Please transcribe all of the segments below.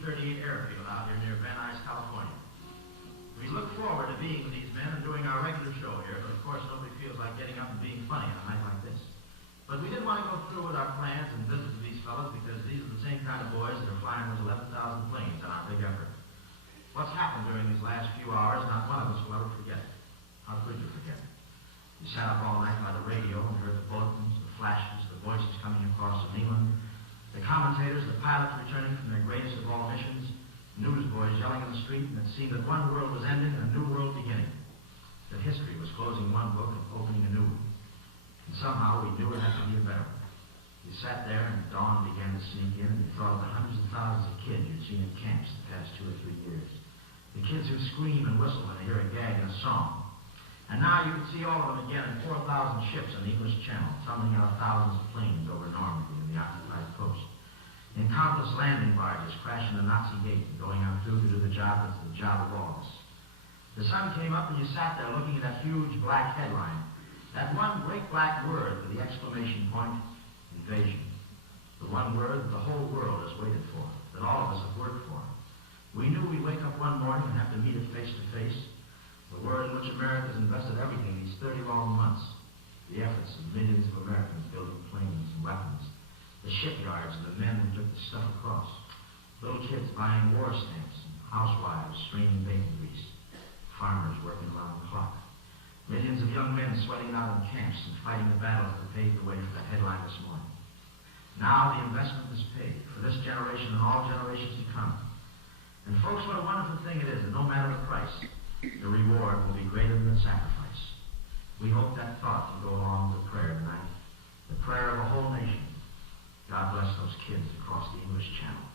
B-38 airfield out here near Van Nuys, California. We look forward to being with these men and doing our regular show here, but of course nobody feels like getting up and being funny on a night like this. But we didn't want to go through with our plans and visit with these fellows because these are the same kind of boys that are flying those 11,000 planes on our big effort. What's happened during these last few hours, not one of us will ever forget. How could you forget? We sat up all night by the radio and heard the bulletins, the flashes, the voices coming across from England, the commentators, the pilots returning from their greatest of all missions, newsboys yelling in the street, and it seemed that one world was ending and a new world beginning. That history was closing one book and opening a new one. And somehow we knew it had to be a better one. You sat there and dawn began to sneak in and you thought of the hundreds of thousands of kids you'd seen in camps the past 2 or 3 years. The kids who scream and whistle when they hear a gag in a song. And now you could see all of them again in 4,000 ships on the English Channel, tumbling out thousands of planes over Normandy and the occupied coast. In countless landing barges crashing the Nazi gate and going out through to do the job that's the job of all of us. The sun came up and you sat there looking at that huge black headline, that one great black word with the exclamation point, invasion. The one word that the whole world has waited for, that all of us have worked for. We knew we'd wake up one morning and have to meet it face to face. The word in which America has invested everything these 30 long months. The efforts of millions of Americans building planes and weapons. The shipyards and the men who took the stuff across. Little kids buying war stamps and housewives straining bacon grease. Farmers working around the clock. Millions of young men sweating out in camps and fighting the battles that paved the way for the headline this morning. Now the investment is paid for this generation and all generations to come. And folks, what a wonderful thing it is that no matter the price, the reward will be greater than the sacrifice. We hope that thought will go along with the prayer tonight. The prayer of a whole nation. God bless those kids across the English Channel.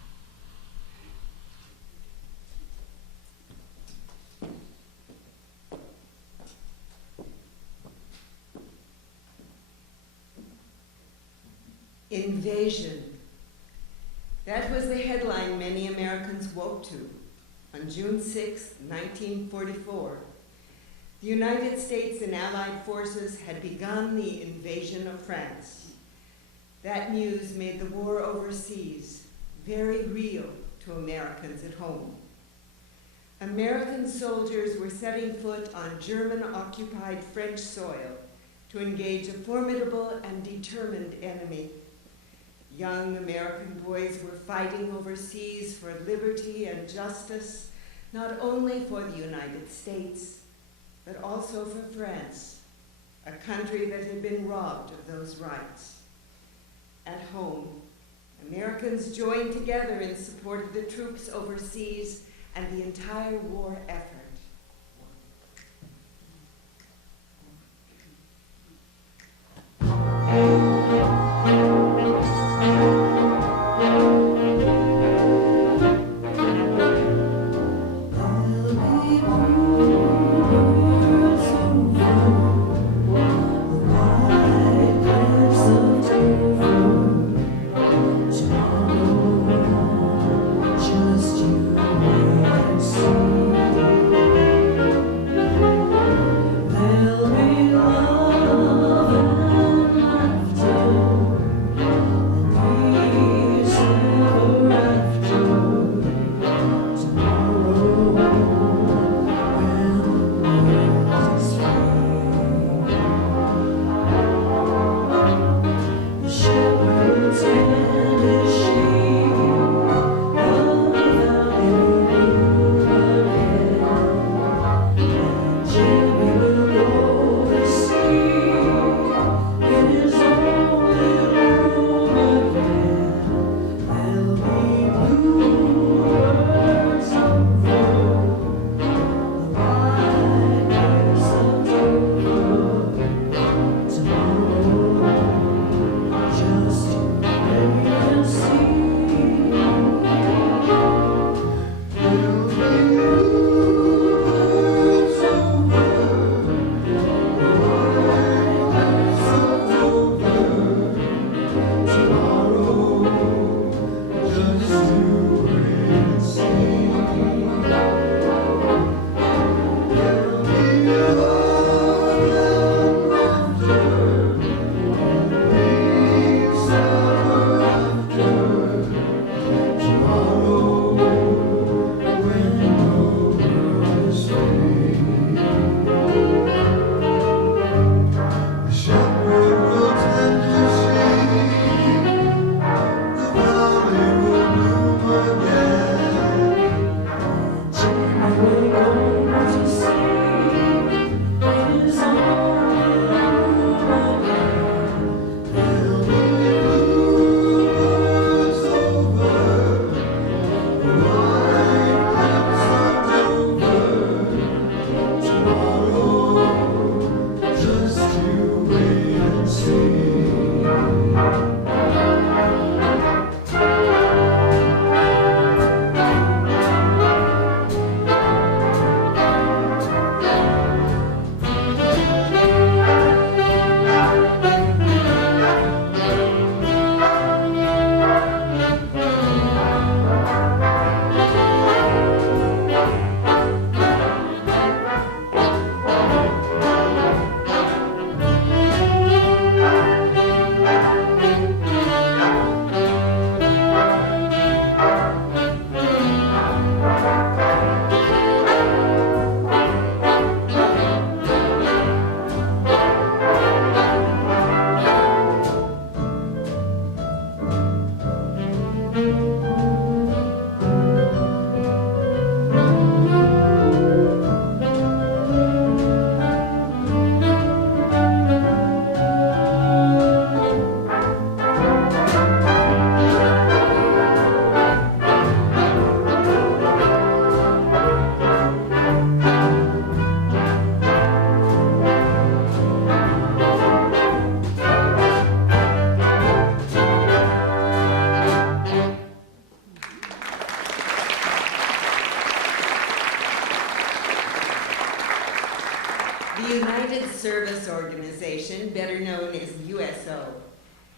Invasion. That was the headline many Americans woke to on June 6, 1944. The United States and Allied forces had begun the invasion of France. That news made the war overseas very real to Americans at home. American soldiers were setting foot on German-occupied French soil to engage a formidable and determined enemy. Young American boys were fighting overseas for liberty and justice, not only for the United States, but also for France, a country that had been robbed of those rights. At home, Americans joined together in support of the troops overseas and the entire war effort. Just you and see.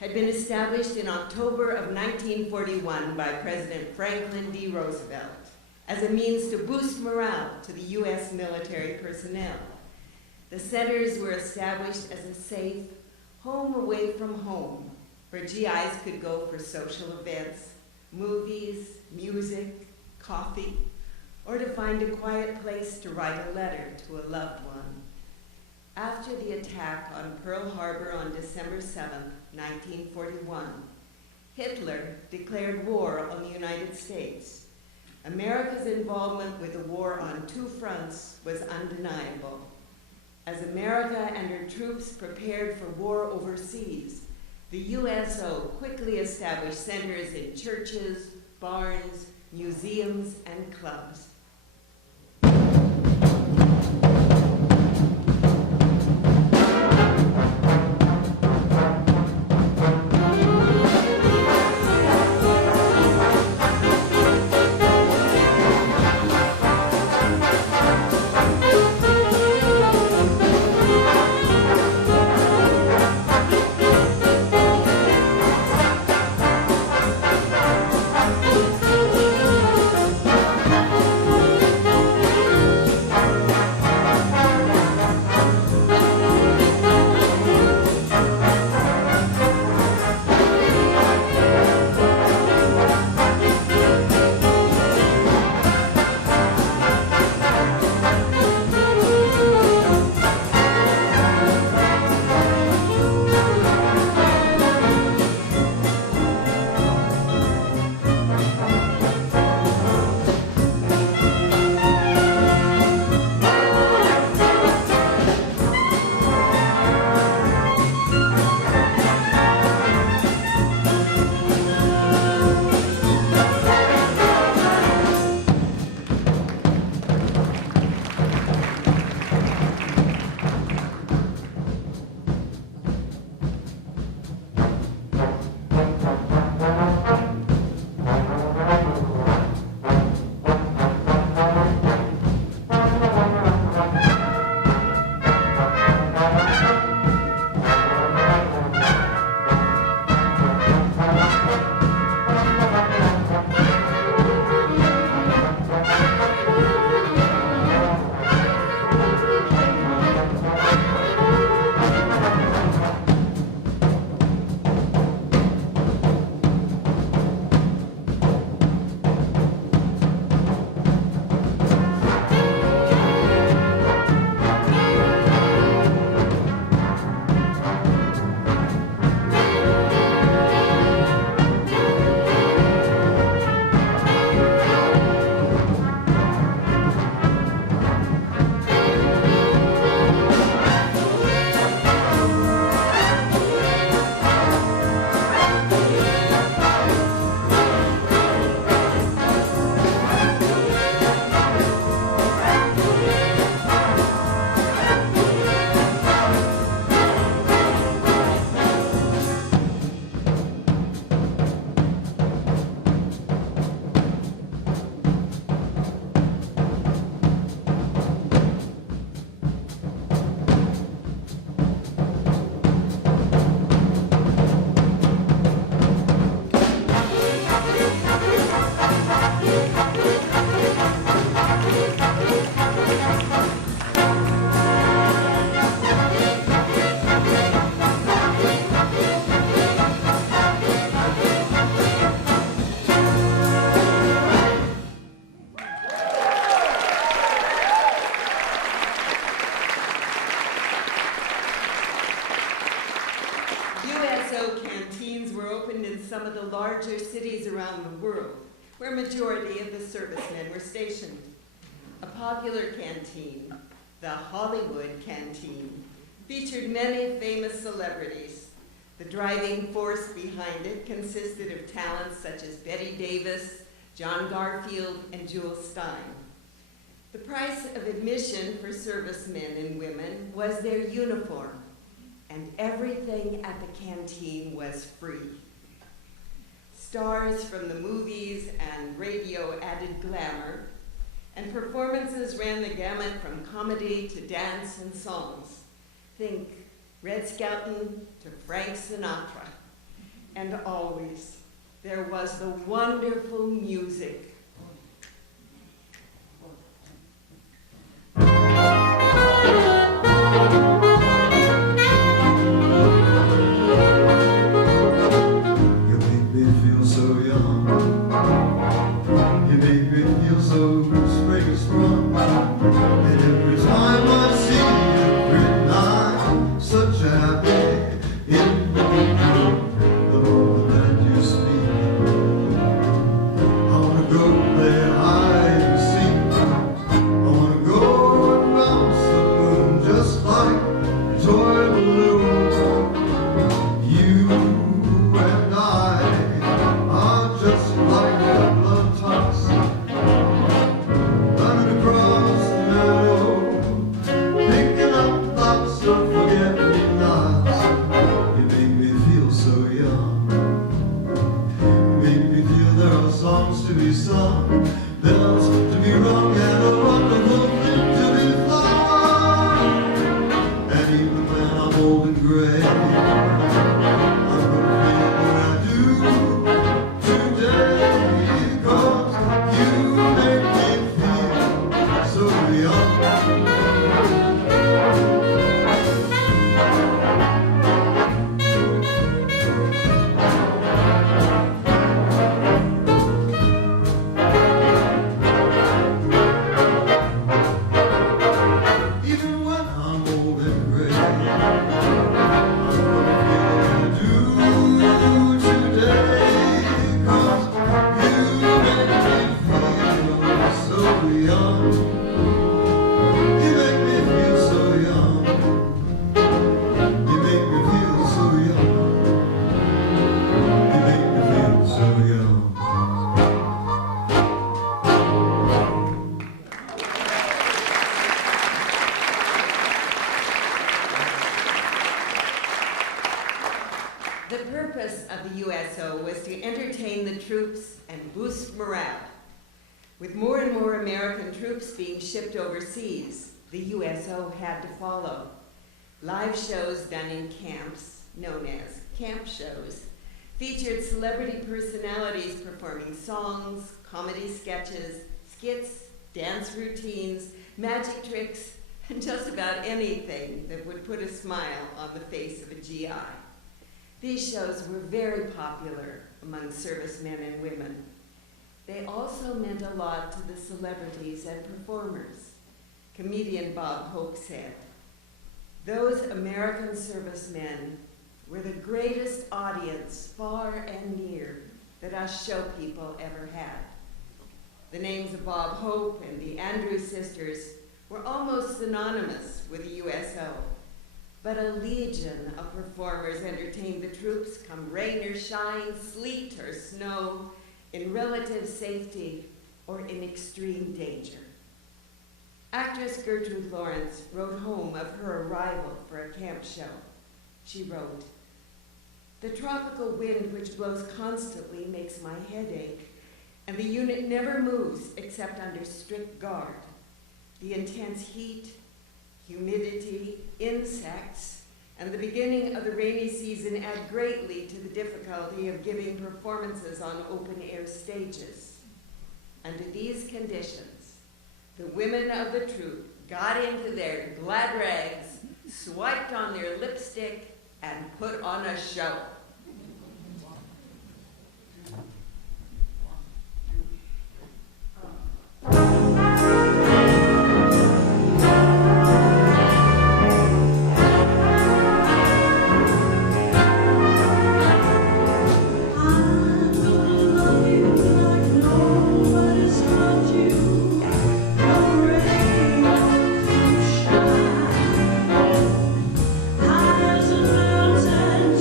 had been established in October of 1941 by President Franklin D. Roosevelt as a means to boost morale to the U.S. military personnel. The centers were established as a safe home away from home, where GIs could go for social events, movies, music, coffee, or to find a quiet place to write a letter to a loved one. After the attack on Pearl Harbor on December 7, 1941, Hitler declared war on the United States. America's involvement with the war on two fronts was undeniable. As America and her troops prepared for war overseas, the USO quickly established centers in churches, barns, museums, and clubs. USO canteens were opened in some of the larger cities around the world, where a majority of the servicemen were stationed. A popular canteen, the Hollywood Canteen, featured many famous celebrities. The driving force behind it consisted of talents such as Betty Davis, John Garfield, and Jules Stein. The price of admission for servicemen and women was their uniform, and everything at the canteen was free. Stars from the movies and radio added glamour, and performances ran the gamut from comedy to dance and songs. Think Red Skelton to Frank Sinatra. and always, there was the wonderful music. The purpose of the USO was to entertain the troops and boost morale. With more and more American troops being shipped overseas, the USO had to follow. Live shows done in camps, known as camp shows, featured celebrity personalities performing songs, comedy sketches, skits, dance routines, magic tricks, and just about anything that would put a smile on the face of a GI. These shows were very popular among servicemen and women. They also meant a lot to the celebrities and performers. Comedian Bob Hope said, "Those American servicemen were the greatest audience, far and near, that us show people ever had." The names of Bob Hope and the Andrews sisters were almost synonymous with the USO. But a legion of performers entertained the troops come rain or shine, sleet or snow, in relative safety or in extreme danger. Actress Gertrude Lawrence wrote home of her arrival for a camp show. She wrote, "The tropical wind which blows constantly makes my head ache, and the unit never moves except under strict guard. The intense heat, humidity, insects, and the beginning of the rainy season add greatly to the difficulty of giving performances on open-air stages. Under these conditions, the women of the troupe got into their glad rags, swiped on their lipstick, and put on a show." High as a mountain,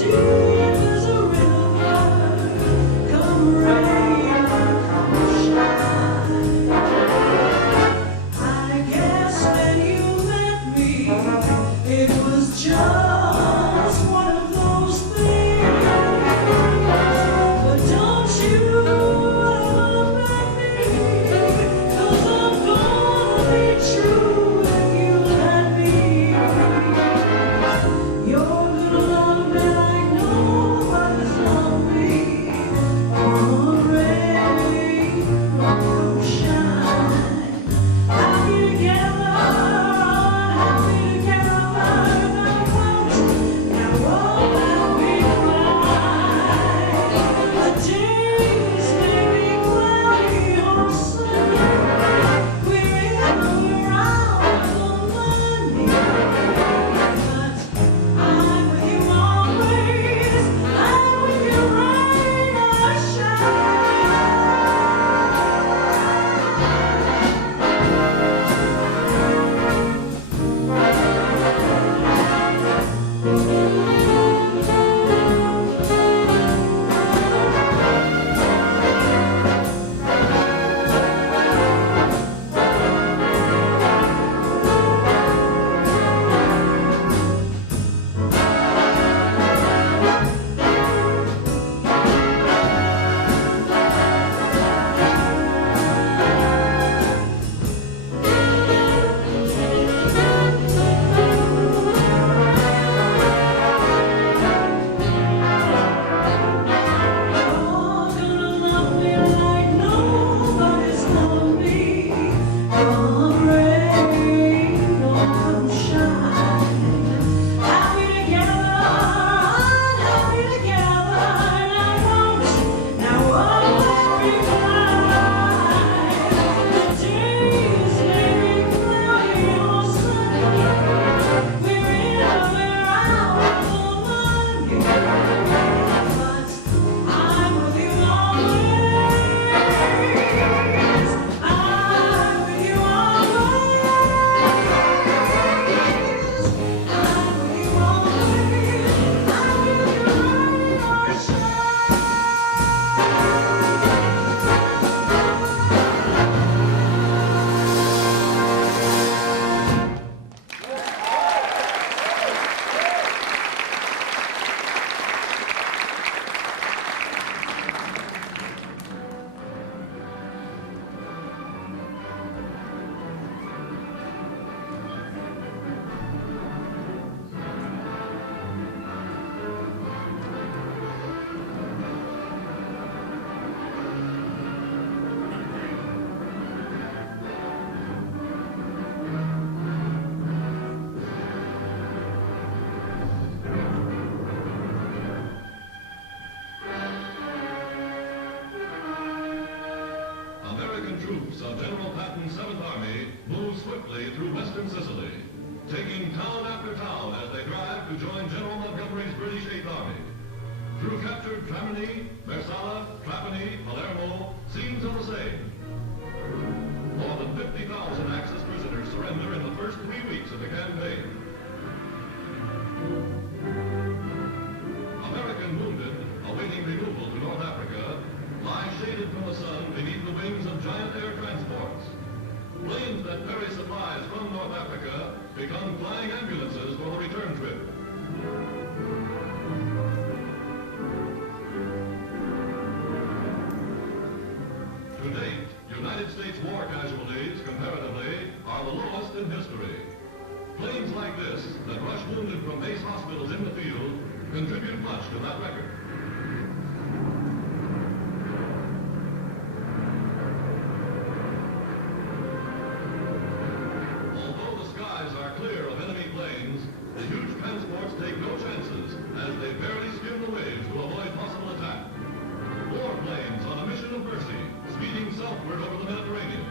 troops of General Patton's 7th Army move swiftly through western Sicily, taking town after town as they drive to join General Montgomery's British 8th Army. Through captured Tramini, Marsala, Trapani, Palermo, scenes are the same. More than 50,000 Axis prisoners surrender in the first 3 weeks of the campaign. American wounded, awaiting removal to North Africa, lie shaded from the sun beneath the wings of giant air transports. Planes that carry supplies from North Africa become flying ambulances for the return trip. To date, United States war casualties, comparatively, are the lowest in history. Planes like this, that rush wounded from base hospitals in the field, contribute much to that record. Although the skies are clear of enemy planes, the huge transports take no chances as they barely skim the waves to avoid possible attack. War planes on a mission of mercy, speeding southward over the Mediterranean.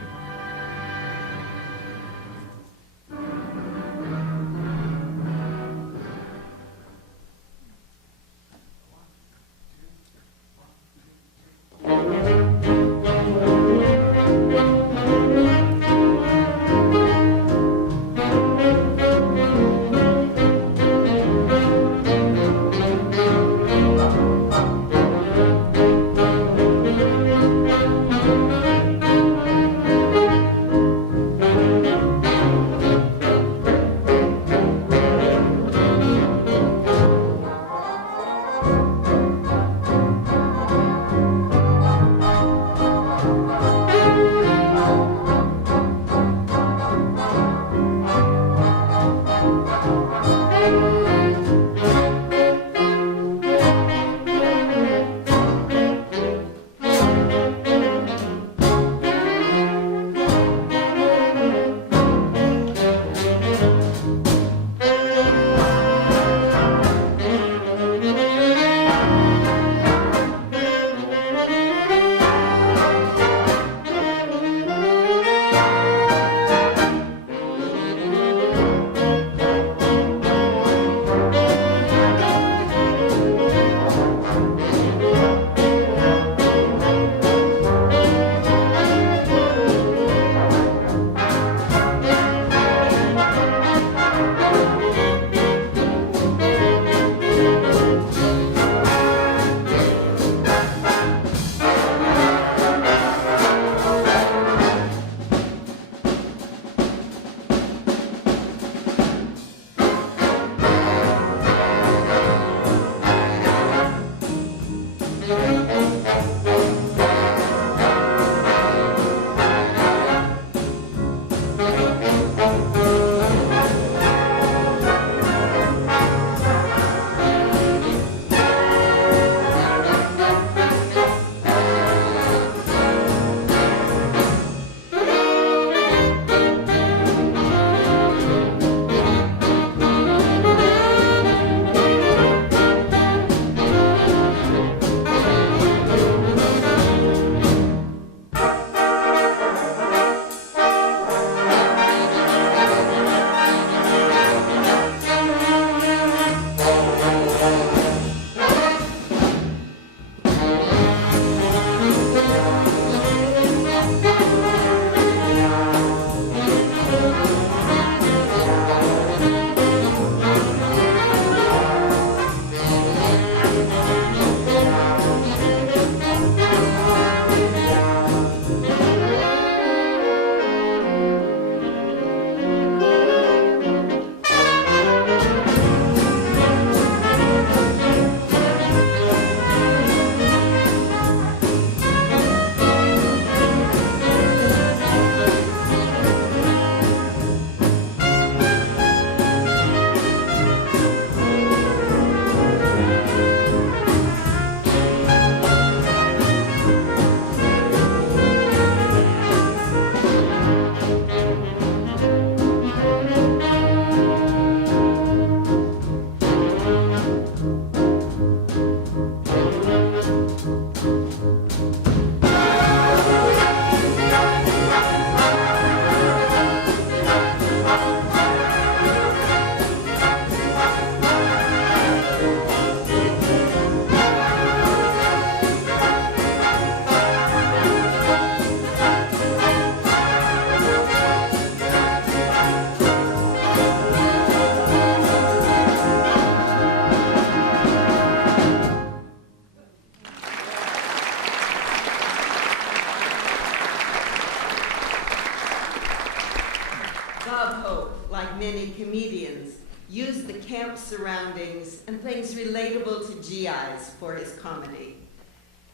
many comedians, used the camp surroundings and things relatable to GIs for his comedy.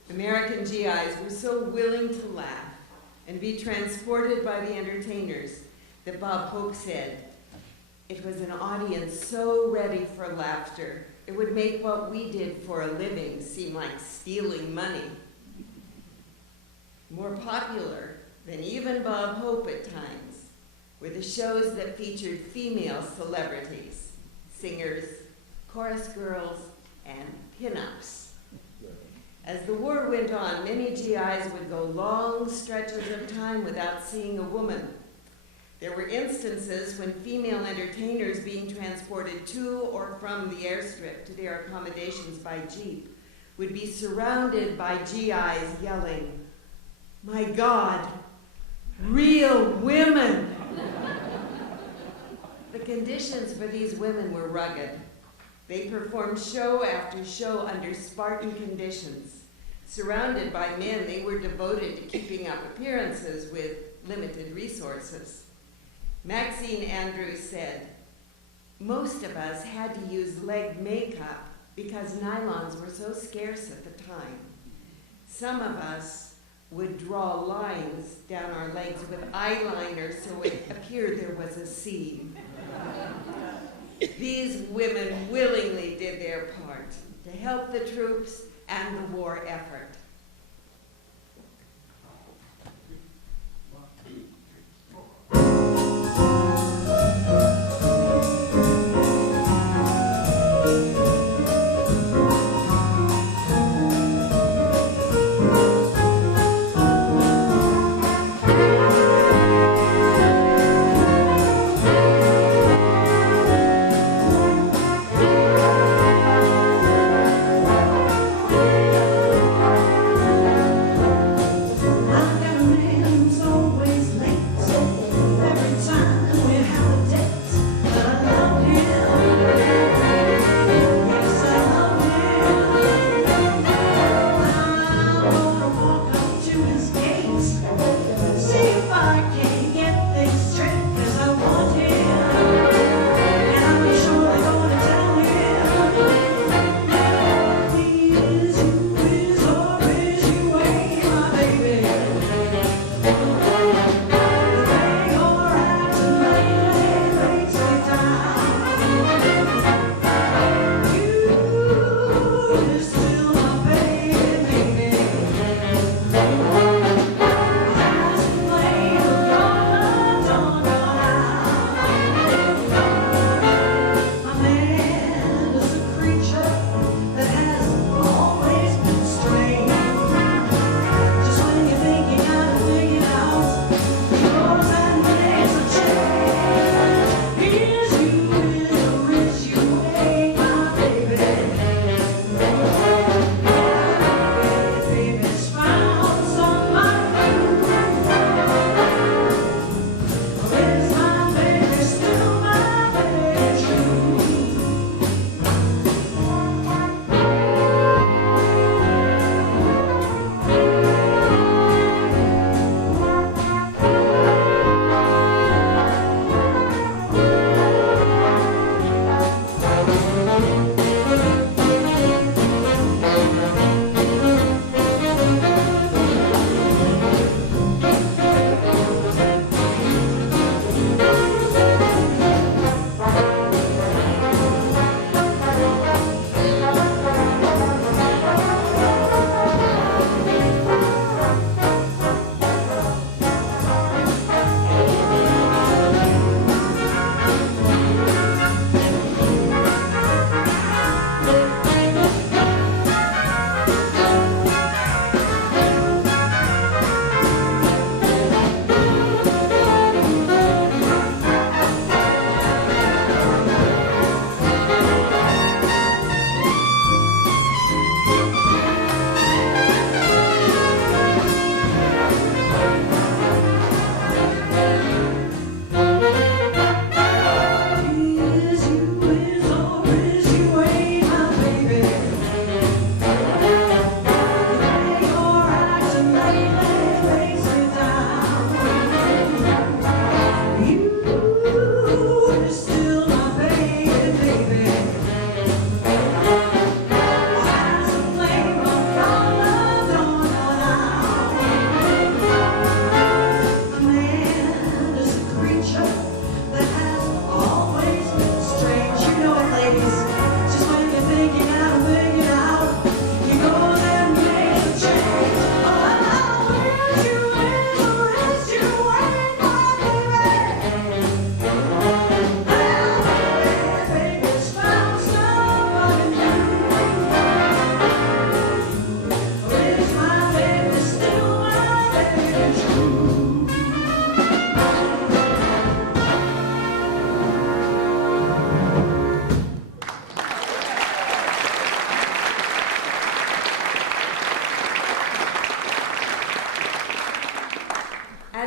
American GIs were so willing to laugh and be transported by the entertainers that Bob Hope said, "It was an audience so ready for laughter, it would make what we did for a living seem like stealing money." More popular than even Bob Hope at times were the shows that featured female celebrities, singers, chorus girls, and pinups. As the war went on, many GIs would go long stretches of time without seeing a woman. There were instances when female entertainers being transported to or from the airstrip to their accommodations by jeep would be surrounded by GIs yelling, "My God, real women!" The conditions for these women were rugged. They performed show after show under Spartan conditions. Surrounded by men, they were devoted to keeping up appearances with limited resources. Maxine Andrews said, "Most of us had to use leg makeup because nylons were so scarce at the time. Some of us would draw lines down our legs with eyeliner so it appeared there was a seam." These women willingly did their part to help the troops and the war effort.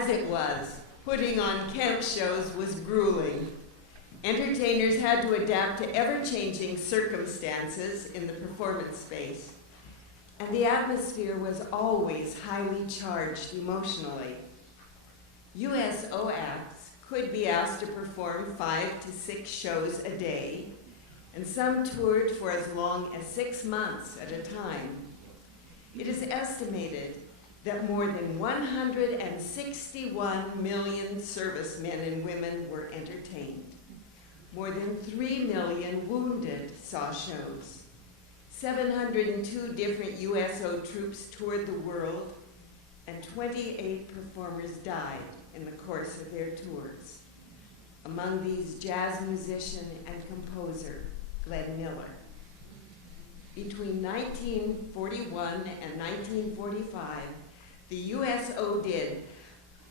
As it was, putting on camp shows was grueling. Entertainers had to adapt to ever-changing circumstances in the performance space, and the atmosphere was always highly charged emotionally. USO acts could be asked to perform 5 to 6 shows a day, and some toured for as long as 6 months at a time. It is estimated that more than 161 million servicemen and women were entertained. More than 3 million wounded saw shows. 702 different USO troops toured the world, and 28 performers died in the course of their tours. Among these, jazz musician and composer Glenn Miller. Between 1941 and 1945, the USO did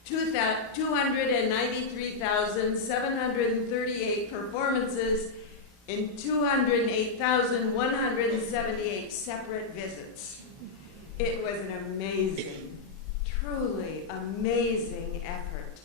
293,738 performances in 208,178 separate visits. It was an amazing, truly amazing effort.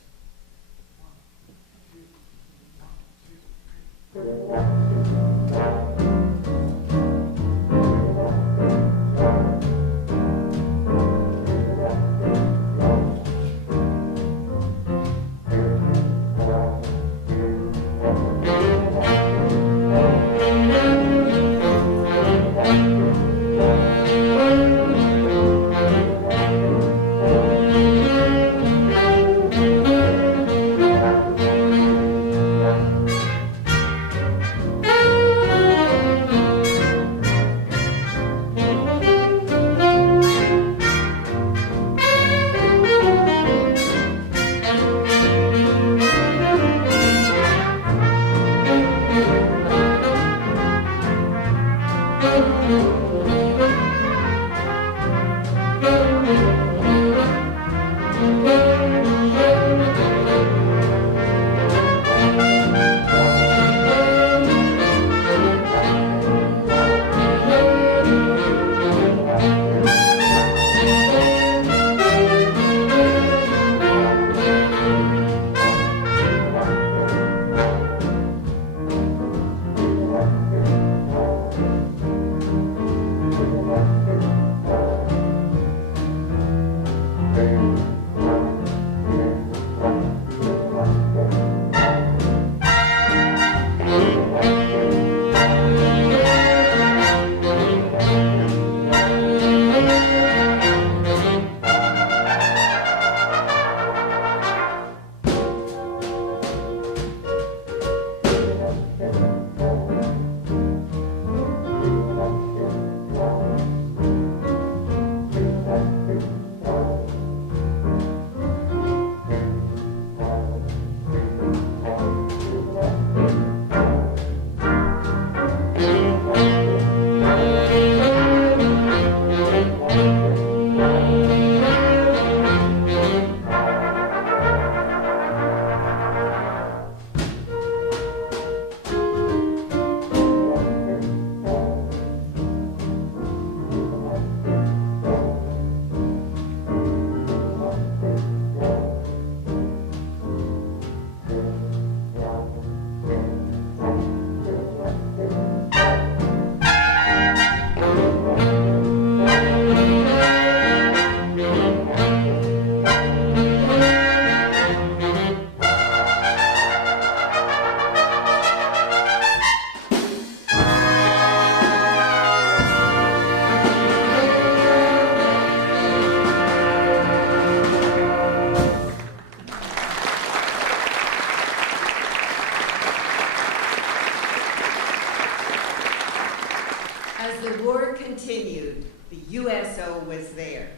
As the war continued, the USO was there,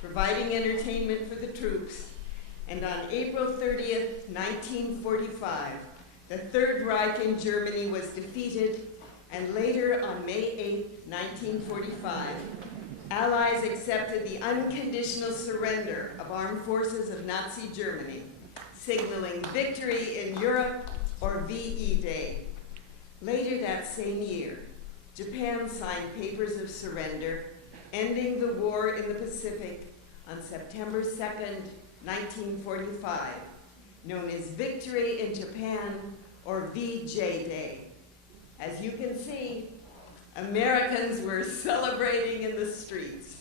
providing entertainment for the troops, and on April 30th, 1945, the Third Reich in Germany was defeated, and later on May 8th, 1945, Allies accepted the unconditional surrender of armed forces of Nazi Germany, signaling victory in Europe, or VE Day. Later that same year, Japan signed papers of surrender, ending the war in the Pacific on September 2nd, 1945, known as Victory in Japan, or VJ Day. As you can see, Americans were celebrating in the streets.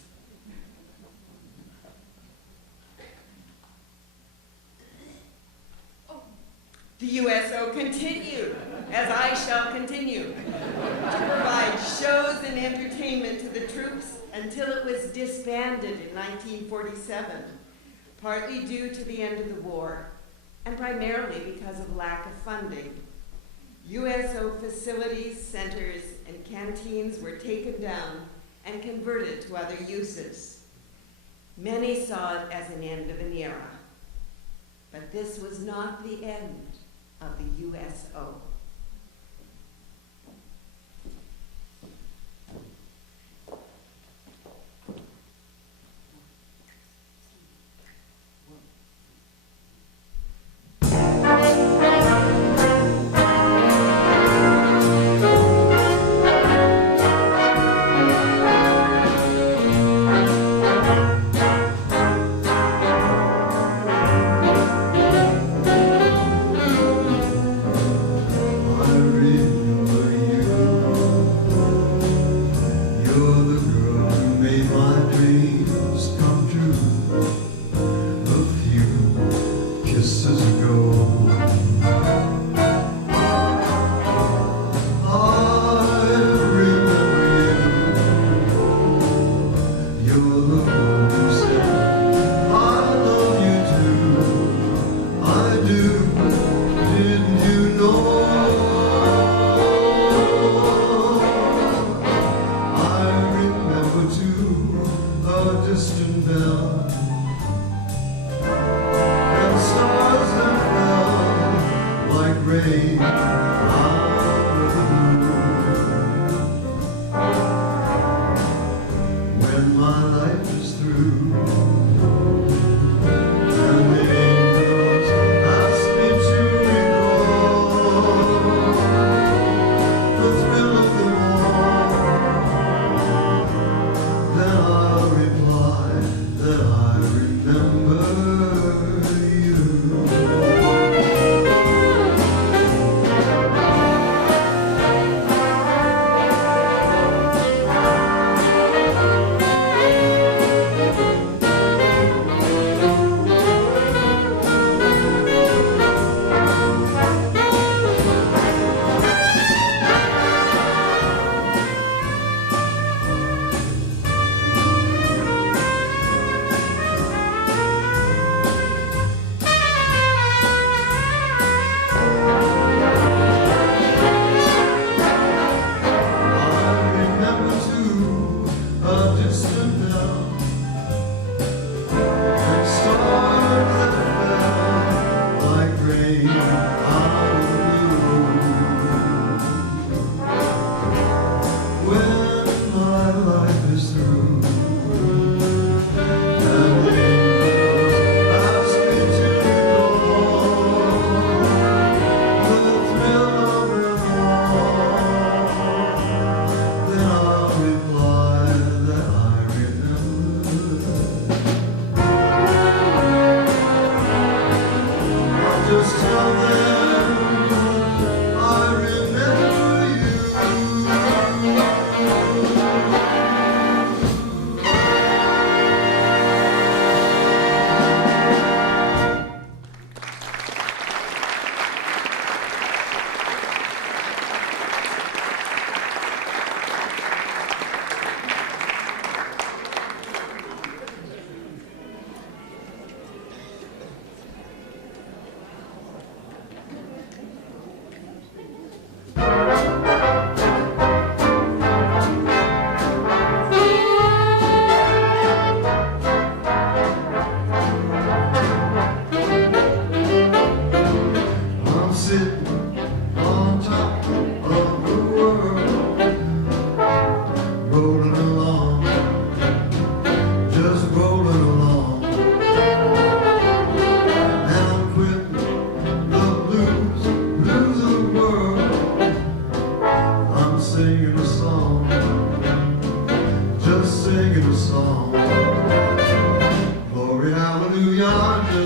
The USO continued, as I shall continue, to provide shows and entertainment to the troops until it was disbanded in 1947, partly due to the end of the war and primarily because of lack of funding. USO facilities, centers, and canteens were taken down and converted to other uses. Many saw it as an end of an era, but this was not the end of the USO. singing a song. Glory, hallelujah.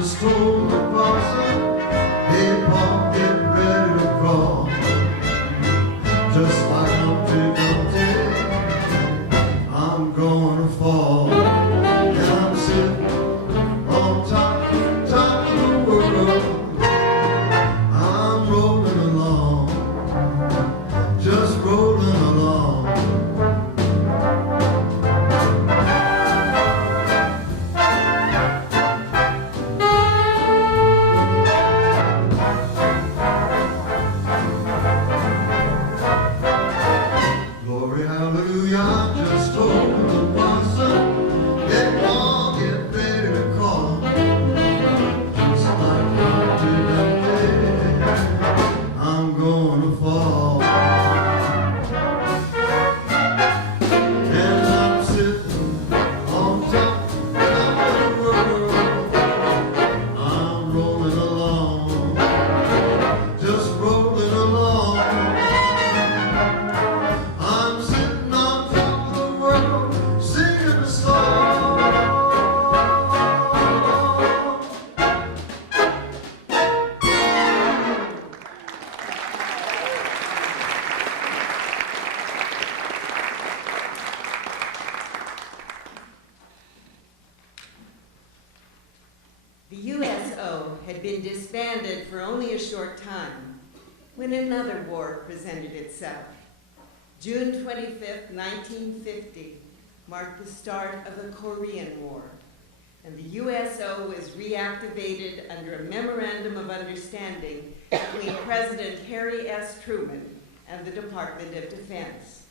had been disbanded for only a short time when another war presented itself. June 25th, 1950, marked the start of the Korean War, and the USO was reactivated under a memorandum of understanding between President Harry S. Truman and the Department of Defense.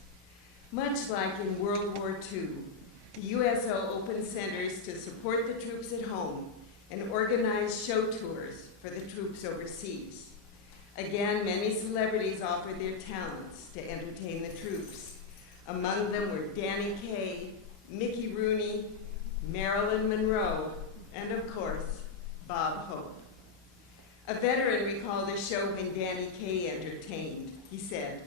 Much like in World War II, the USO opened centers to support the troops at home and organized show tours for the troops overseas. Again, many celebrities offered their talents to entertain the troops. Among them were Danny Kaye, Mickey Rooney, Marilyn Monroe, and of course, Bob Hope. A veteran recalled a show when Danny Kaye entertained. He said,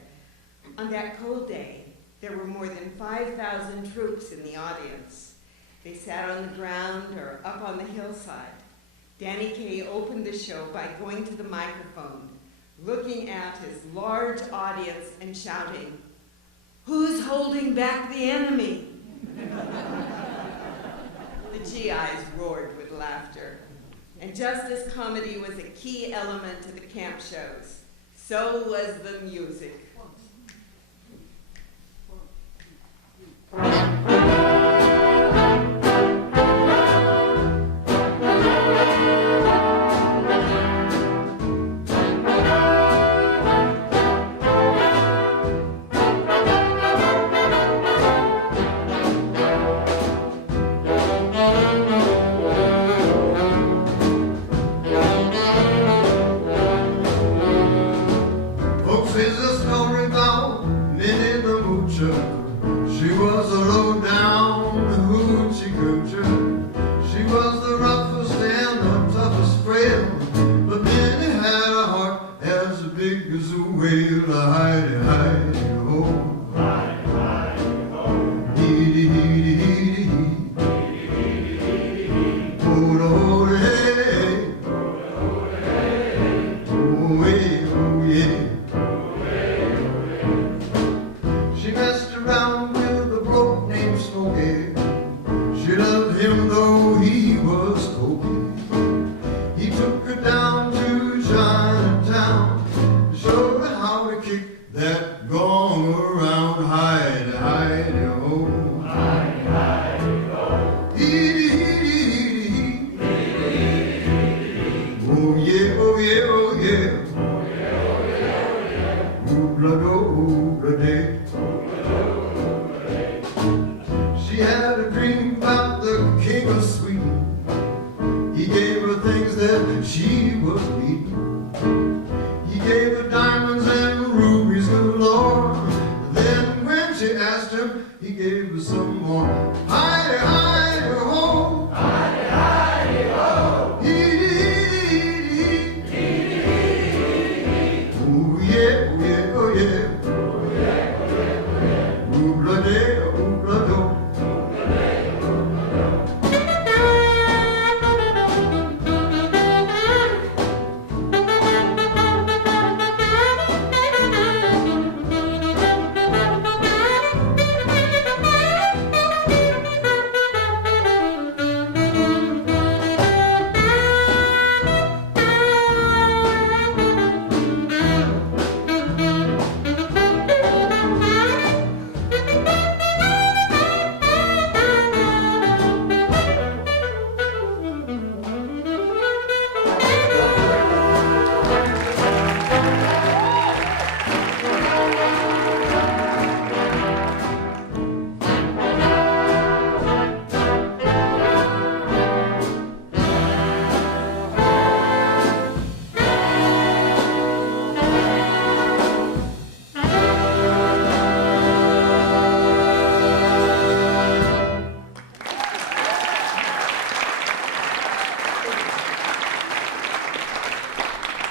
"On that cold day, there were more than 5,000 troops in the audience. They sat on the ground or up on the hillside. Danny Kaye opened the show by going to the microphone, looking at his large audience and shouting, 'Who's holding back the enemy?' The GIs roared with laughter. And just as comedy was a key element to the camp shows, so was the music.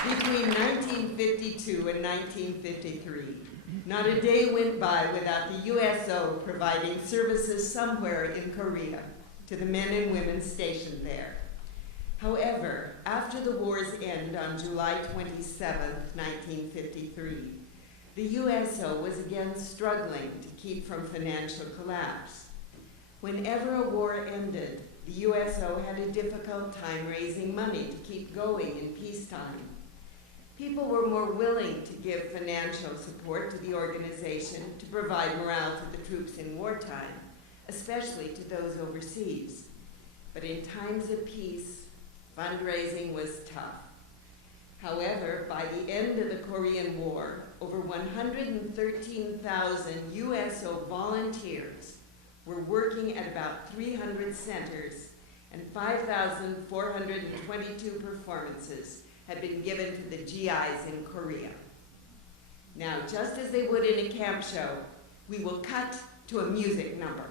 Between 1952 and 1953, not a day went by without the USO providing services somewhere in Korea to the men and women stationed there. However, after the war's end on July 27, 1953, the USO was again struggling to keep from financial collapse. Whenever a war ended, the USO had a difficult time raising money to keep going in peacetime. People were more willing to give financial support to the organization to provide morale to the troops in wartime, especially to those overseas. But in times of peace, fundraising was tough. However, by the end of the Korean War, over 113,000 USO volunteers were working at about 300 centers, and 5,422 performances had been given to the GIs in Korea. Now, just as they would in a camp show, we will cut to a music number.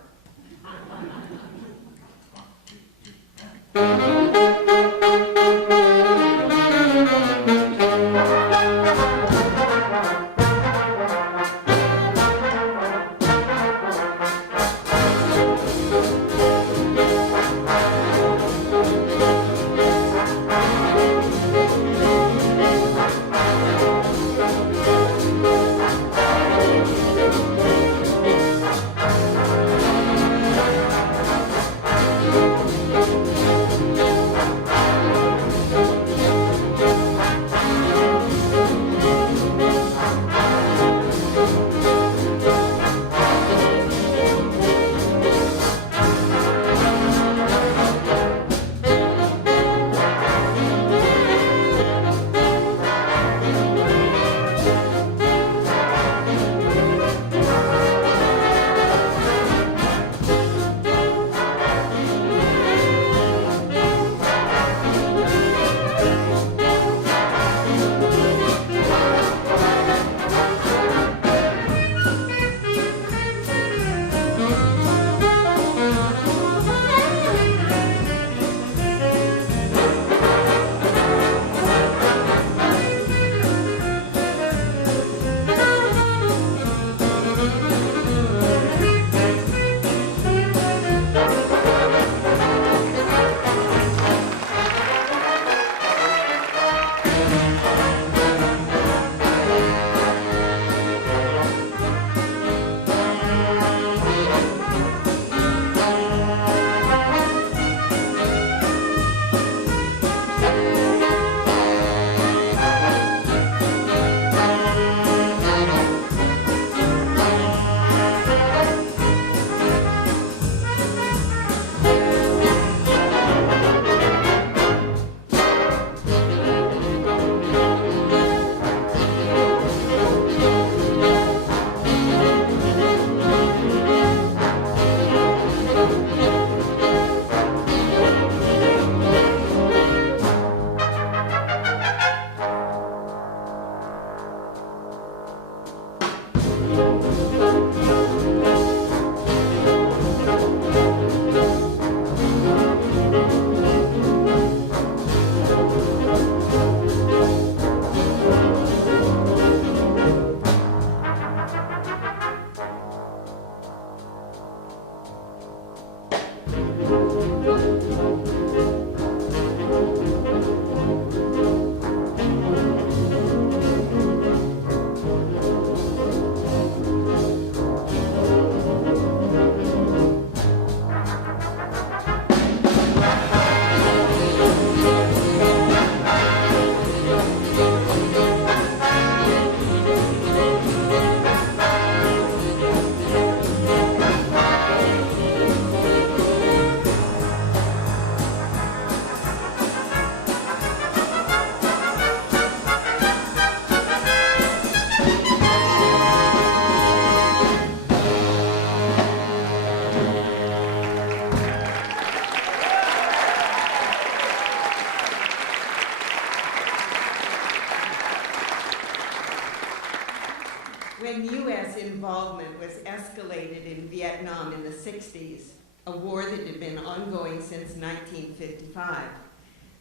When U.S. involvement was escalated in Vietnam in the 60s, a war that had been ongoing since 1955,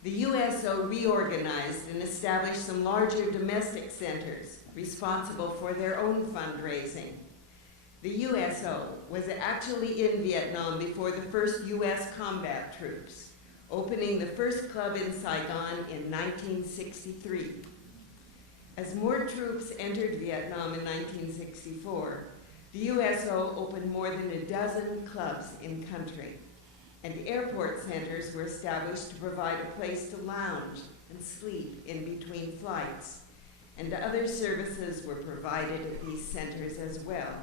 the USO reorganized and established some larger domestic centers responsible for their own fundraising. The USO was actually in Vietnam before the first U.S. combat troops, opening the first club in Saigon in 1963. As more troops entered Vietnam in 1964, the USO opened more than a dozen clubs in country. and airport centers were established to provide a place to lounge and sleep in between flights, and other services were provided at these centers as well.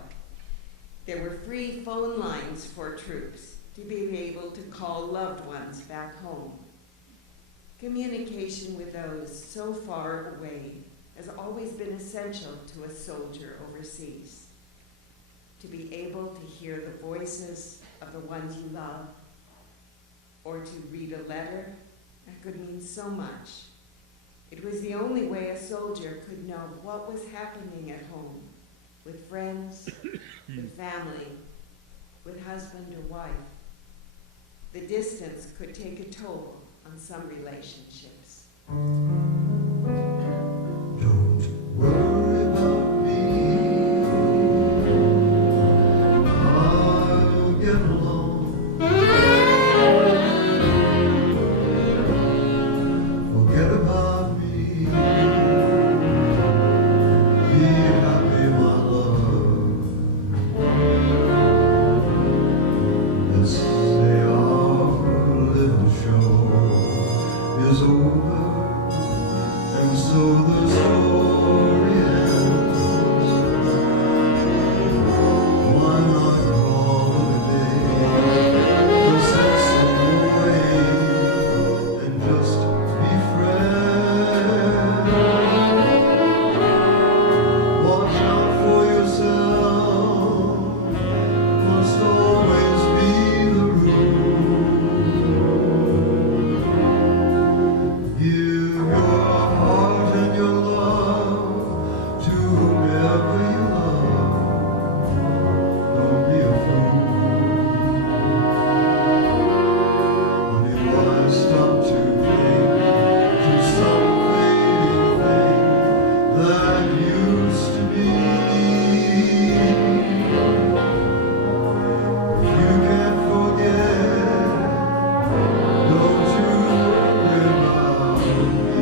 There were free phone lines for troops to be able to call loved ones back home. Communication with those so far away has always been essential to a soldier overseas. To be able to hear the voices of the ones you love, or to read a letter, that could mean so much. It was the only way a soldier could know what was happening at home, with friends, with family, with husband or wife. The distance could take a toll on some relationships. Don't worry about me, I'll get along. Forget about me, be happy, my love. This day our little show is over, and so the story ends. Why not call it a day? Let's set some away and just be friends. Watch out for yourself, must always be the rule. Give your heart and your love to whomever you love. Don't be a fool. Honey, why stop to cling to some fading thing that used to be? If you can't forget, don't you worry about me.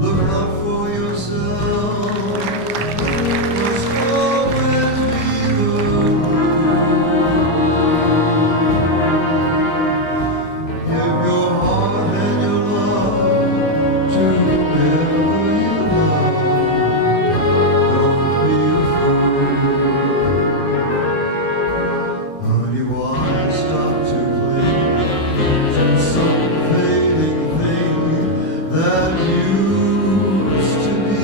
Look out for yourself, must always be the rule. Give your heart and your love to whomever you love. Don't be a fool. Honey, why stop to cling to some fading thing that used to be?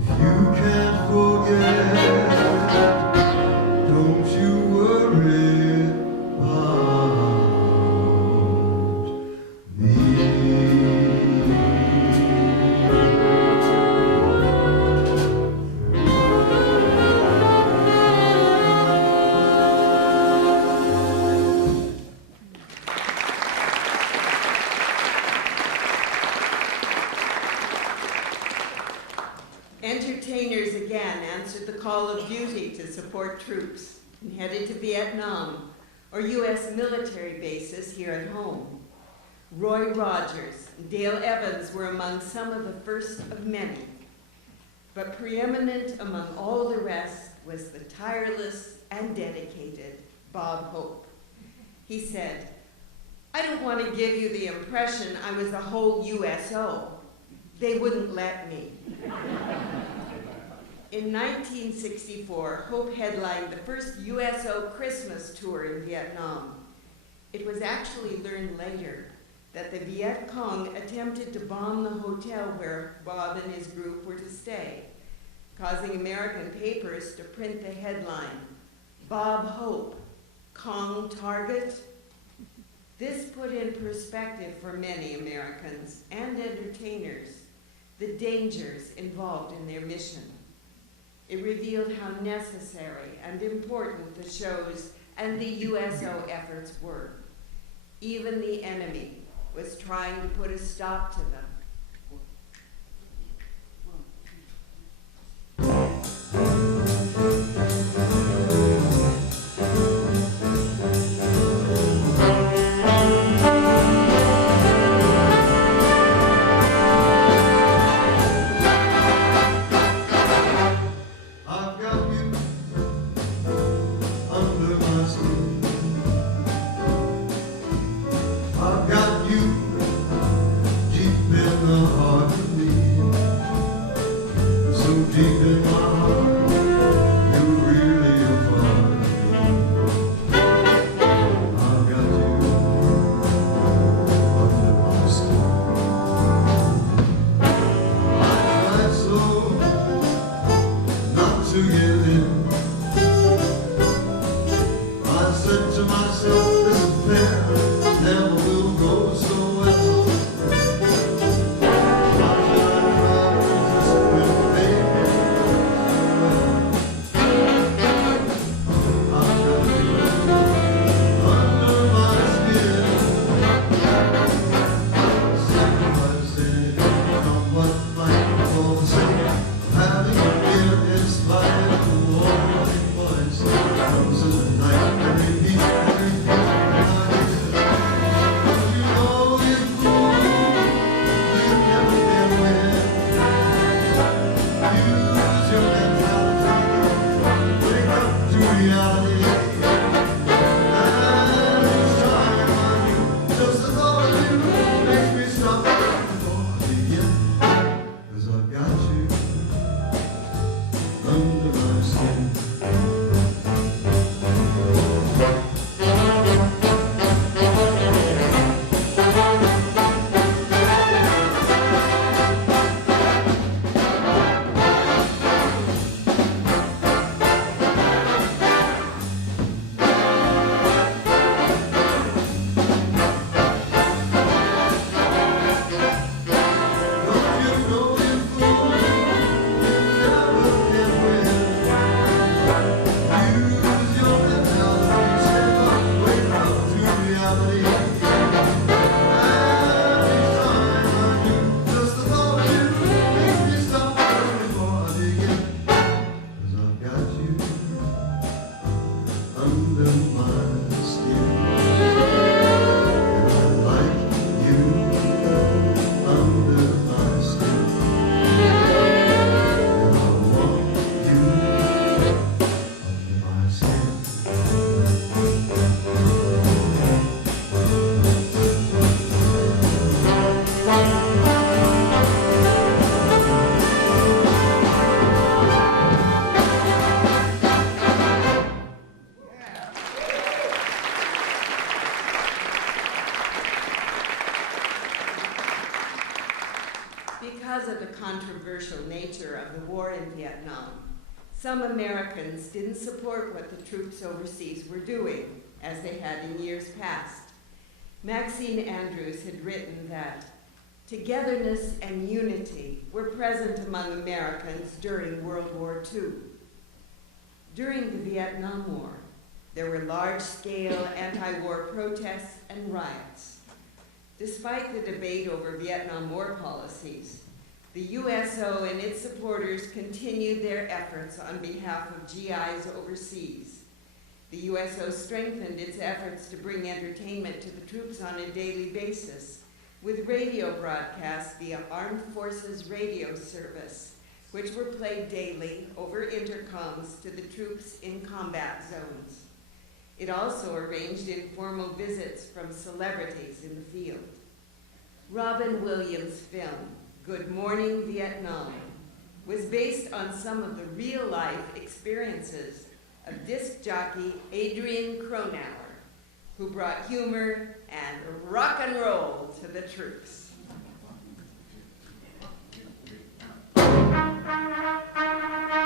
If you can't forget, don't you worry about Entertainers again answered the call of duty to support troops and headed to Vietnam or U.S. military bases here at home. Roy Rogers and Dale Evans were among some of the first of many. But preeminent among all the rest was the tireless and dedicated Bob Hope. He said, "I don't want to give you the impression I was the whole USO. They wouldn't let me." In 1964, Hope headlined the first USO Christmas tour in Vietnam. It was actually learned later that the Viet Cong attempted to bomb the hotel where Bob and his group were to stay. causing American papers to print the headline, "Bob Hope, Kong Target." This put in perspective for many Americans and entertainers the dangers involved in their mission. It revealed how necessary and important the shows and the USO efforts were. Even the enemy was trying to put a stop to them. I've got you under my skin. I've got you deep in the heart of me. So deep in my heart, you're really a part of me. I've got you under my skin. I tried so not to give in. I said to myself, this affair never will go so well. Why should I try to resist when baby I've got you under my skin. Sacrificing from what might fall the same. Having been in spite of the warning voice comes in the night and repeat and repeat and But you know you fool, you never can win. Use your mentality, wake up to reality. And each time I do, just the thought of you makes me stop before I begin. 'Cause I've got you under my skin. Don't you know you fool, you never can win. Use your mentality, step up, wake up to reality. And each time I do, just the thought of you makes me stop before I begin. 'Cause I've got you under my skin. And I like you under my skin. And I want you under my skin. Because of the controversial nature of the war in Vietnam, some Americans didn't support what the troops overseas were doing, as they had in years past. Maxine Andrews had written that togetherness and unity were present among Americans during World War II. During the Vietnam War, there were large-scale anti-war protests and riots. Despite the debate over Vietnam War policies, the USO and its supporters continued their efforts on behalf of GIs overseas. The USO strengthened its efforts to bring entertainment to the troops on a daily basis, with radio broadcasts via Armed Forces Radio Service, which were played daily over intercoms to the troops in combat zones. It also arranged informal visits from celebrities in the field. Robin Williams' film, Good Morning Vietnam, was based on some of the real-life experiences of disc jockey Adrian Cronauer, who brought humor and rock and roll to the troops. Thank you.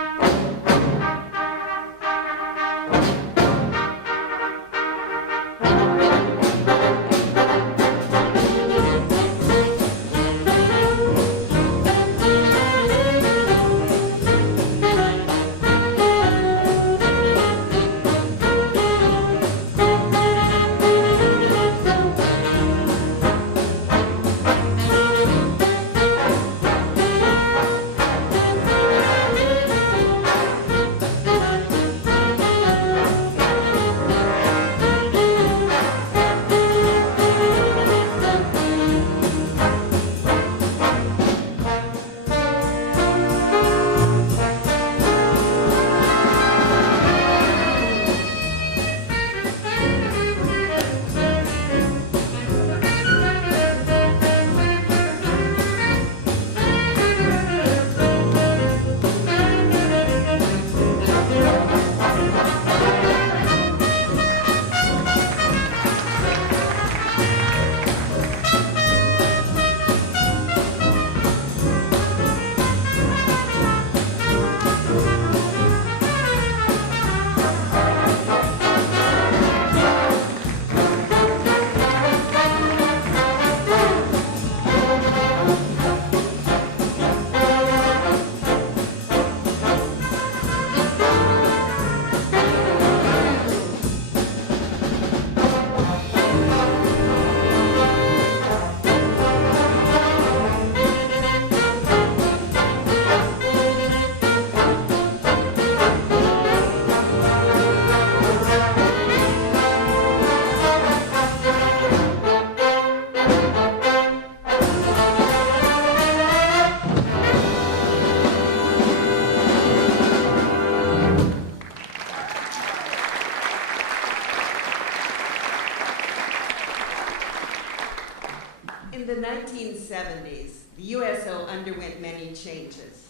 1970s, the USO underwent many changes.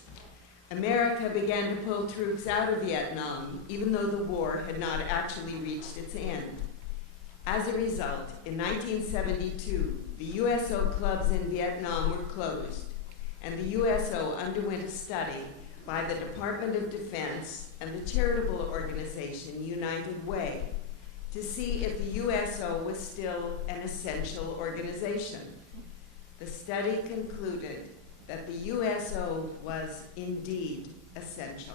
America began to pull troops out of Vietnam, even though the war had not actually reached its end. As a result, in 1972, the USO clubs in Vietnam were closed, and the USO underwent a study by the Department of Defense and the charitable organization United Way to see if the USO was still an essential organization. The study concluded that the USO was indeed essential,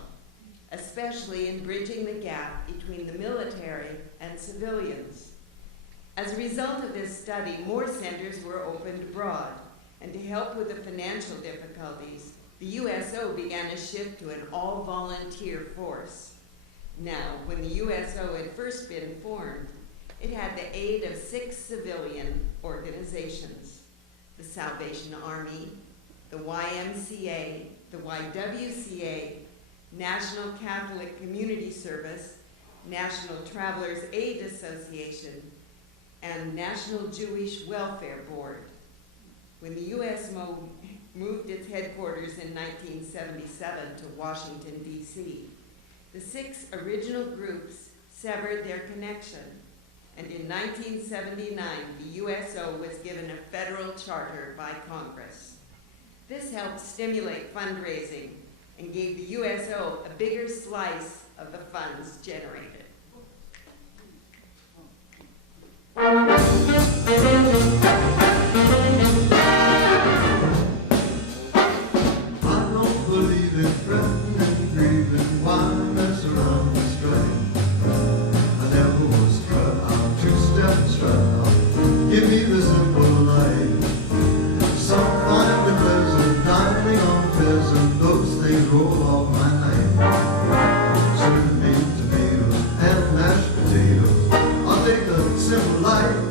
especially in bridging the gap between the military and civilians. As a result of this study, more centers were opened abroad, and to help with the financial difficulties, the USO began a shift to an all-volunteer force. Now, when the USO had first been formed, it had the aid of 6 civilian organizations: the Salvation Army, the YMCA, the YWCA, National Catholic Community Service, National Travelers Aid Association, and National Jewish Welfare Board. When the USO moved its headquarters in 1977 to Washington, D.C., the 6 original groups severed their connection, and in 1979, the USO was given a federal charter by Congress. This helped stimulate fundraising and gave the USO a bigger slice of the funds generated. I don't believe in fretting and grieving. Why mess around and stray? I never was strut out, 2-step strut out. Give me the simple life. Some find it pleasant, dining on pheasant. Those things roll off my knife. Certain meat, tomatoes, and mashed potatoes. I'll take a simple life.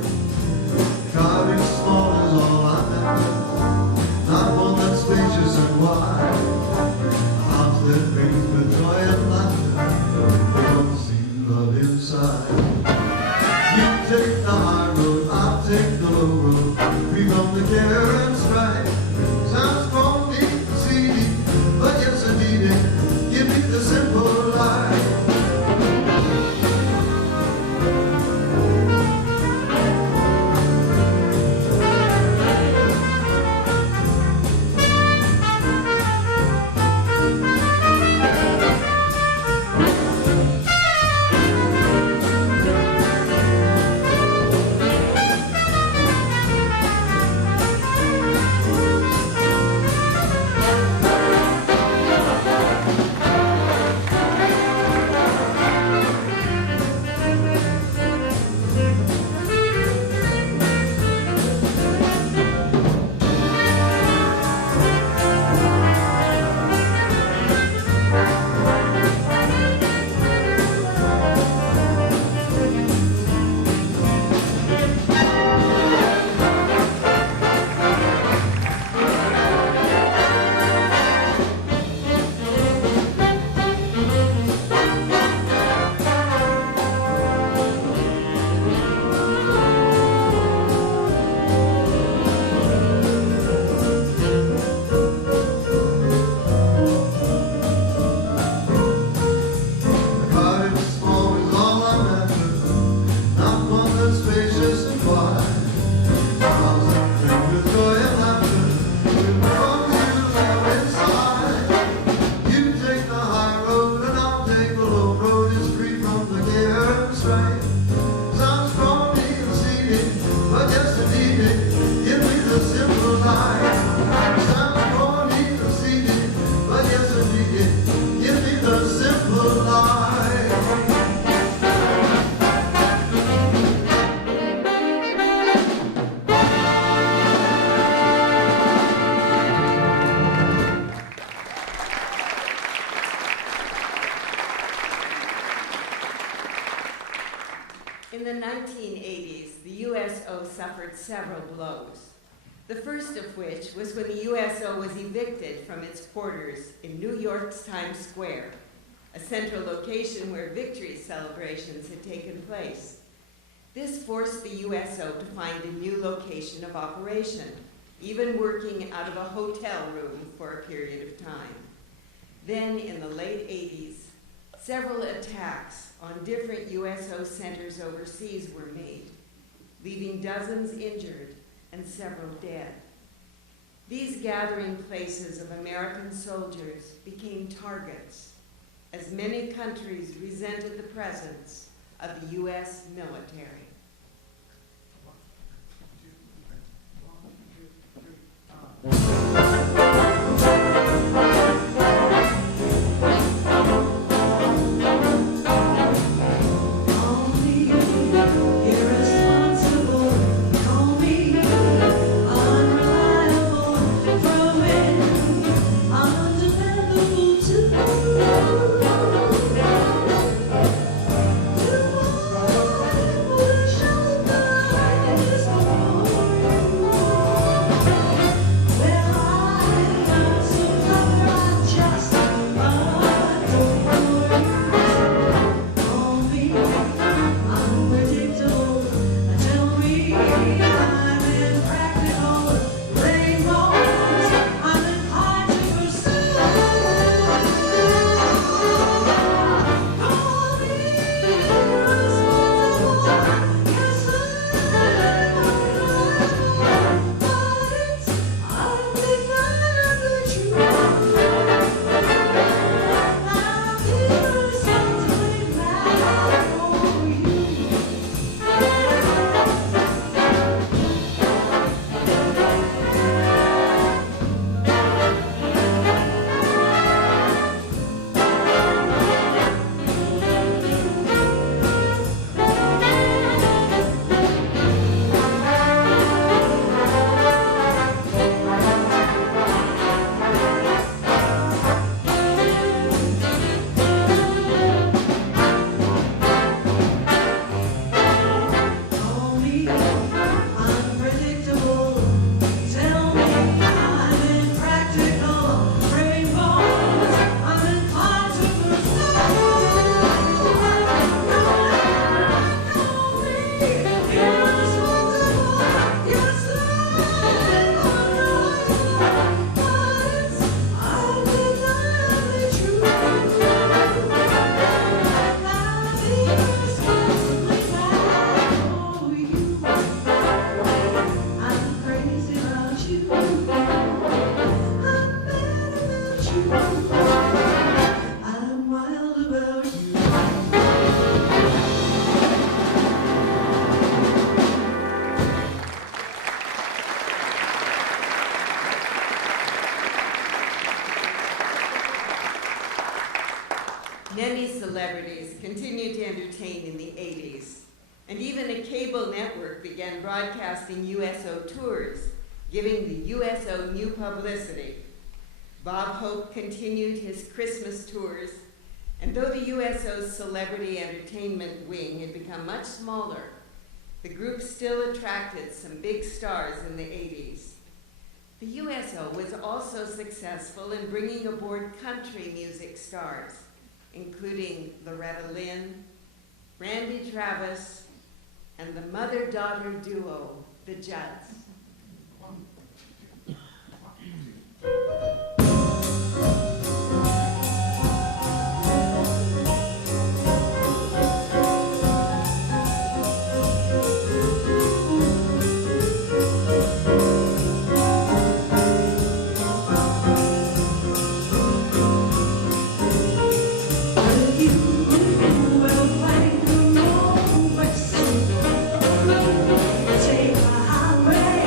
Cottage small is all I'm after. Not one that's spacious and wide. A house that brings me joy and laughter. But don't see love inside. You take the high road, I'll take the low road. Free from the care and strife. Sounds phony, seedy, but yes I need it. Give me the simple life. In the 1980s, the USO suffered several blows. The first of which was when the USO was evicted from its quarters in New York's Times Square, a central location where victory celebrations had taken place. This forced the USO to find a new location of operation. even working out of a hotel room for a period of time. Then, in the late 80s, several attacks on different USO centers overseas were made, leaving dozens injured and several dead. These gathering places of American soldiers became targets, as many countries resented the presence of the U.S. military. Many celebrities continued to entertain in the 80s, and even a cable network began broadcasting USO tours, giving the USO new publicity. Bob Hope continued his Christmas tours, and though the USO's celebrity entertainment wing had become much smaller, the group still attracted some big stars in the 80s. The USO was also successful in bringing aboard country music stars, including Loretta Lynn, Randy Travis, and the mother-daughter duo, the Judds. Take my highway.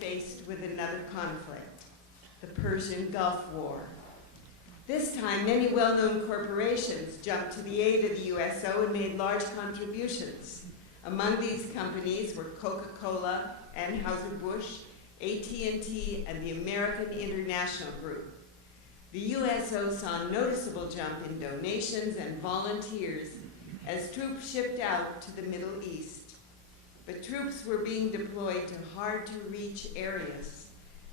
faced with another conflict, the Persian Gulf War. This time, many well-known corporations jumped to the aid of the USO and made large contributions. Among these companies were Coca-Cola, Anheuser-Busch, AT&T, and the American International Group. The USO saw a noticeable jump in donations and volunteers as troops shipped out to the Middle East. But troops were being deployed to hard-to-reach areas,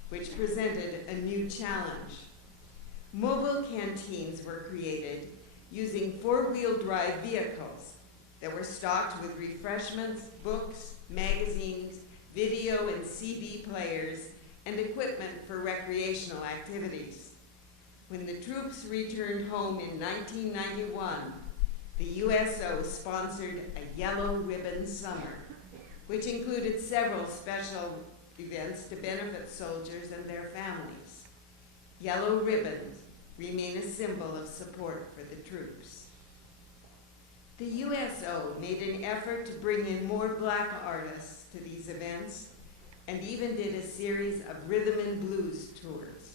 which presented a new challenge. Mobile canteens were created using four-wheel drive vehicles that were stocked with refreshments, books, magazines, video and CD players, and equipment for recreational activities. When the troops returned home in 1991, the USO sponsored a Yellow Ribbon Summer, which included several special events to benefit soldiers and their families. Yellow ribbons remain a symbol of support for the troops. The USO made an effort to bring in more Black artists to these events and even did a series of rhythm and blues tours.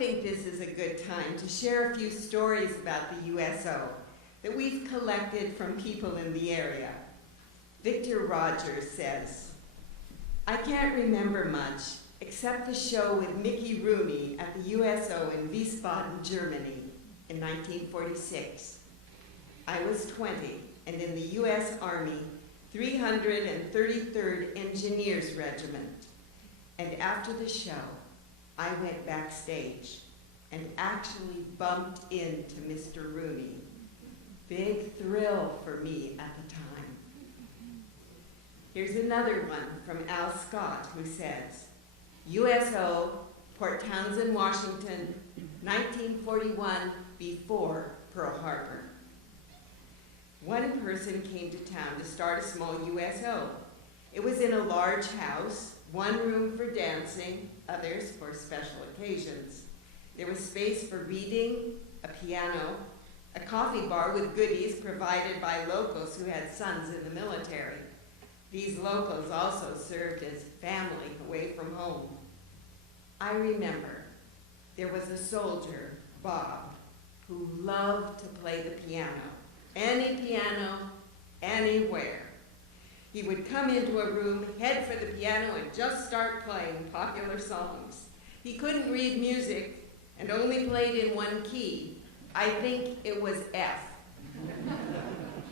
think this is a good time to share a few stories about the USO that we've collected from people in the area. Victor Rogers says, "I can't remember much except the show with Mickey Rooney at the USO in Wiesbaden, Germany in 1946. I was 20 and in the US Army 333rd Engineers Regiment. And after the show, I went backstage and actually bumped into Mr. Rooney. Big thrill for me at the time." Here's another one from Al Scott, who says, USO, Port Townsend, Washington, 1941, before Pearl Harbor. One person came to town to start a small USO. It was in a large house, one room for dancing, others for special occasions. There was space for reading, a piano, a coffee bar with goodies provided by locals who had sons in the military. These locals also served as family away from home. I remember there was a soldier, Bob, who loved to play the piano. Any piano, anywhere. He would come into a room, head for the piano, and just start playing popular songs. He couldn't read music and only played in one key. I think it was F.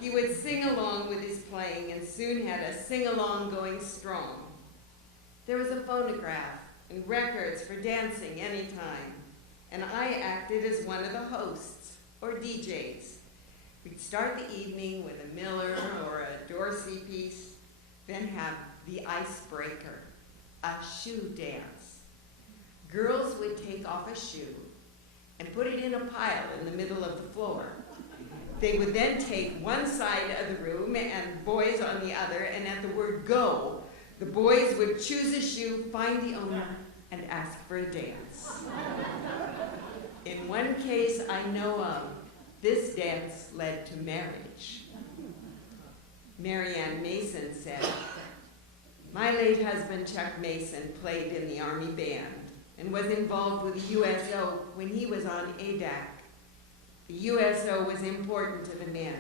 He would sing along with his playing and soon had a sing-along going strong. There was a phonograph and records for dancing anytime, and I acted as one of the hosts, or DJs. We'd start the evening with a Miller or a Dorsey piece, then have the icebreaker, a shoe dance. Girls would take off a shoe and put it in a pile in the middle of the floor. They would then take one side of the room and boys on the other, and at the word go, the boys would choose a shoe, find the owner, and ask for a dance. In one case I know of, this dance led to marriage. Marianne Mason said, "My late husband, Chuck Mason, played in the Army band and was involved with the USO when he was on ADAC. The USO was important to the men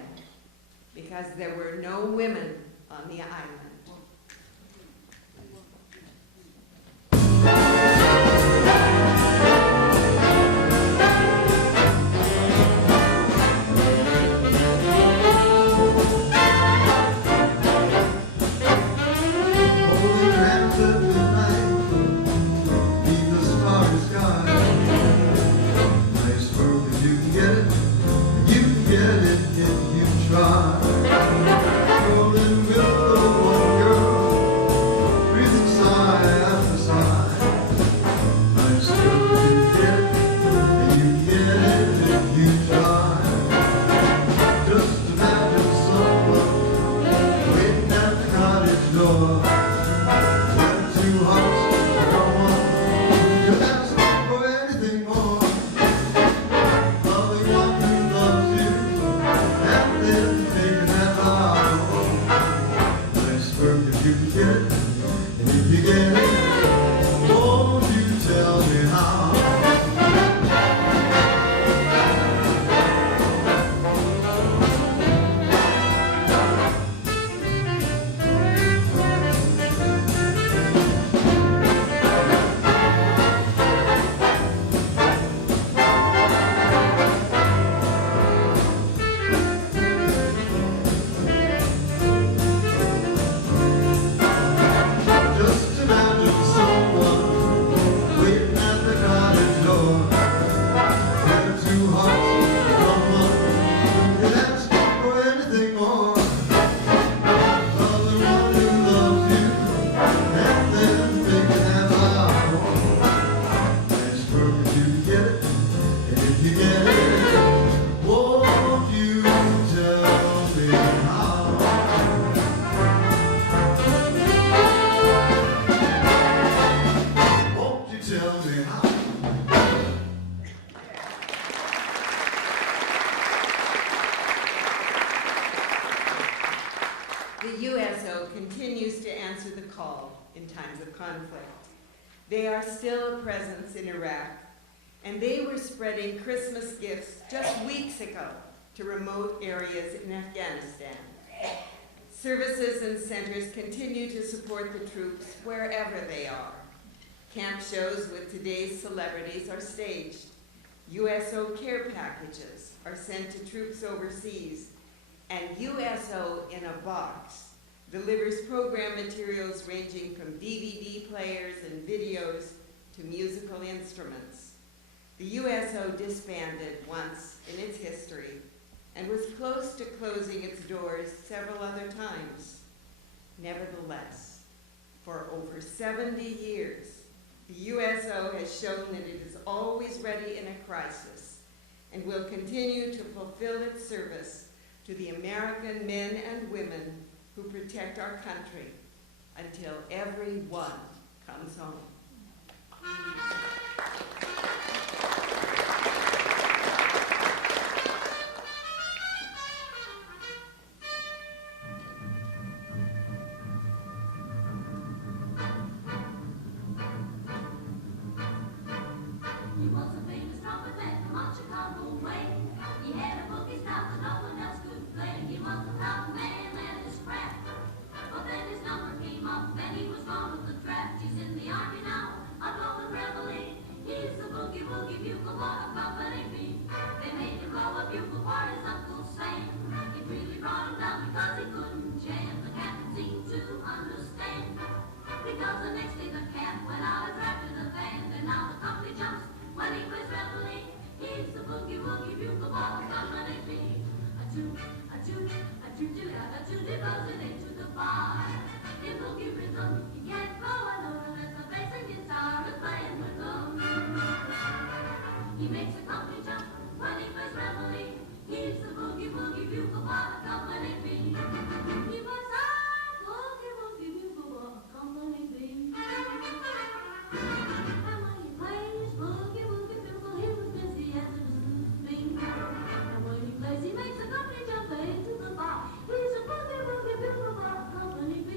because there were no women on the island." Holding hands at midnight, beneath the starry sky. Nice world if you can get it, and you can get it if you The USO continues to answer the call in times of conflict. They are still a presence in Iraq, and they were spreading Christmas gifts just weeks ago to remote areas in Afghanistan. Services and centers continue to support the troops wherever they are. Camp shows with today's celebrities are staged. USO care packages are sent to troops overseas, and USO in a Box delivers program materials ranging from DVD players and videos to musical instruments. The USO disbanded once in its history and was close to closing its doors several other times. Nevertheless, for over 70 years, the USO has shown that it is always ready in a crisis and will continue to fulfill its service to the American men and women who protect our country until everyone comes home. He was a famous trumpet man from on Chicago way. He had a boogie style that no one else could play. He was a tough man at his craft. But then his number came up and he was gone with the draft. He's in the army now, a blowing reveille. He's the boogie woogie bugle boy of Company B. They made him blow a bugle for his Uncle Sam. It really brought him down because he couldn't jam. The captain seemed to understand. Because the next day the cat went out and drafted the band. And now the company jumps when he plays reveille. He's the boogie woogie bugle boy of Company B. A toot, a toot, a toot, a toot, he blows it into the bar. In boogie rhythm, he can't blow a note unless the bass and guitar is playing with them. He makes a company jump when he plays reveille. He's the boogie woogie bugle boy of Company B. He was a boogie woogie bugle boy of Company B. And when he plays boogie woogie bugle, he was busy as a blues thing. And when he plays, he makes a company jump into the bar. He's a boogie woogie bugle boy of Company B.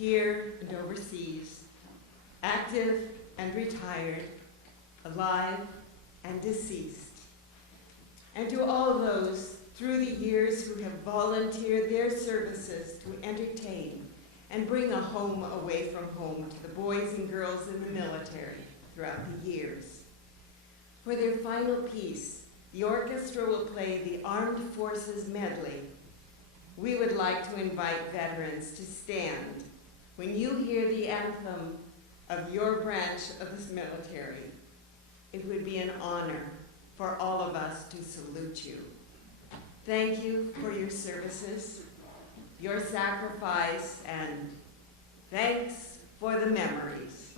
here and overseas, active and retired, alive and deceased, and to all those through the years who have volunteered their services to entertain and bring a home away from home to the boys and girls in the military throughout the years. For their final piece, the orchestra will play the Armed Forces Medley. We would like to invite veterans to stand when you hear the anthem of your branch of the military. It would be an honor for all of us to salute you. Thank you for your services, your sacrifice, and thanks for the memories.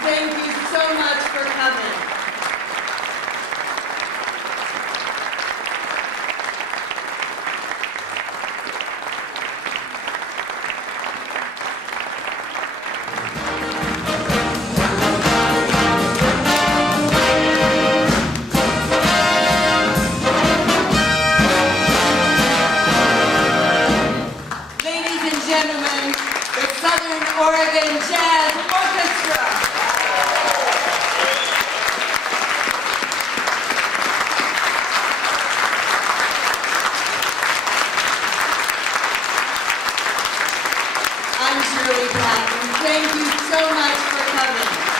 Thank you so much for coming. Ladies and gentlemen, the Southern Oregon Jazz Orchestra. I'm Shirley Patton. Thank you so much for coming.